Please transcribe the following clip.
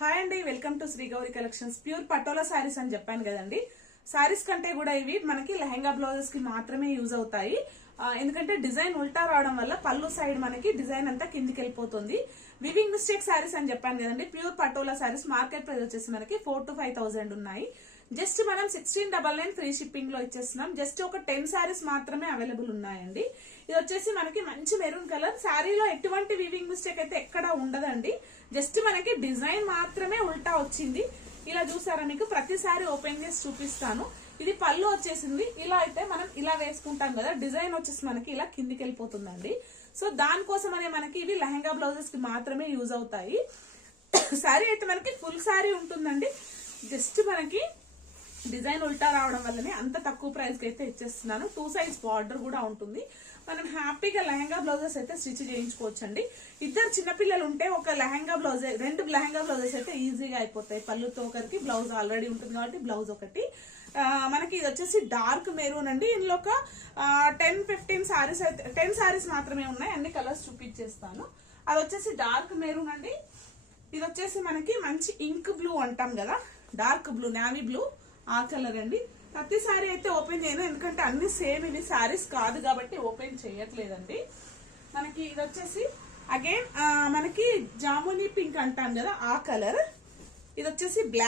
Hi అండి, welcome to Shri Gauri collections. Pure patola saris అని చెప్పాను కదండి. శారీస్ కంటే కూడా ఇవి మనకి లెహంగా బ్లౌజెస్ కి మాత్రమే యూజ్ అవుతాయి. ఎందుకంటే డిజైన్ ఉల్టా రావడం వల్ల పళ్ళు సైడ్ మనకి డిజైన్ అంతా కిందికి వెళ్ళిపోతుంది. వివింగ్ మిస్టేక్ శారీస్ అని చెప్పాను కదండి. Pure patola saris market price వచ్చేసి మనకి 4,000 to 5,000 ఉన్నాయి. జస్ట్ మనం 1699 ఫ్రీ షిప్పింగ్ లో ఇచ్చేస్తున్నాం. జస్ట్ ఒక 10 శారీస్ మాత్రమే అవైలబుల్ ఉన్నాయండి. ఇది వచ్చేసి మనకి మంచి మెరూన్ కలర్. శారీలో ఎటువంటి వివింగ్ మిస్టేక్ అయితే ఎక్కడ ఉండదండి. జస్ట్ మనకి డిజైన్ మాత్రమే ఉల్టా వచ్చింది. ఇలా చూసారా, మీకు ప్రతిసారి ఓపెన్ చేసి చూపిస్తాను. ఇది పళ్ళు వచ్చేసింది. ఇలా అయితే మనం ఇలా వేసుకుంటాం కదా, డిజైన్ వచ్చేసి మనకి ఇలా కిందికి వెళ్ళిపోతుందండి. సో దానికోసం అనే మనకి ఇవి లెహంగా బ్లౌజెస్ కి మాత్రమే యూజ్ అవుతాయి. శారీ అయితే మనకి ఫుల్ శారీ ఉంటుందండి. జస్ట్ మనకి డిజైన్ ఉల్టా రావడం వల్లనే అంత తక్కువ ప్రైస్ కి అయితే ఇచ్చేస్తున్నాను. 2 సైజ్ బార్డర్ కూడా ఉంటుంది. మనం హ్యాపీగా లెహంగా బ్లౌజెస్ అయితే స్టిచ్ చేయించుకోవచ్చు అండి. ఇద్దరు చిన్నపిల్లలు ఉంటే ఒక లెహంగా బ్లౌజ్, 2 లెహంగా బ్లౌజెస్ అయితే ఈజీగా అయిపోతాయి. పళ్ళుతో ఒకరికి, బ్లౌజ్ ఆల్రెడీ ఉంటుంది కాబట్టి బ్లౌజ్ ఒకటి. మనకి ఇది వచ్చేసి డార్క్ మెరూన్ అండి. ఇందులో ఒక 10-15 సారీస్ అయితే 10 సారీస్ మాత్రమే ఉన్నాయి. అన్ని కలర్స్ చూపించేస్తాను. అది వచ్చేసి డార్క్ మెరూన్ అండి. ఇది వచ్చేసి మనకి మంచి ఇంక్ బ్లూ అంటాం కదా, డార్క్ బ్లూ, నావీ బ్లూ, ఆ కలర్ అండి. ప్రతి సారీ అయితే ఓపెన్ చేయను, ఎందుకంటే అన్ని సేమ్ ఇవి సారీస్ కాదు కాబట్టి ఓపెన్ చేయట్లేదండి. మనకి ఇది వచ్చేసి అగైన్ మనకి జామునీ పింక్ అంటాం కదా, ఆ కలర్. ఇది వచ్చేసి బ్లాక్.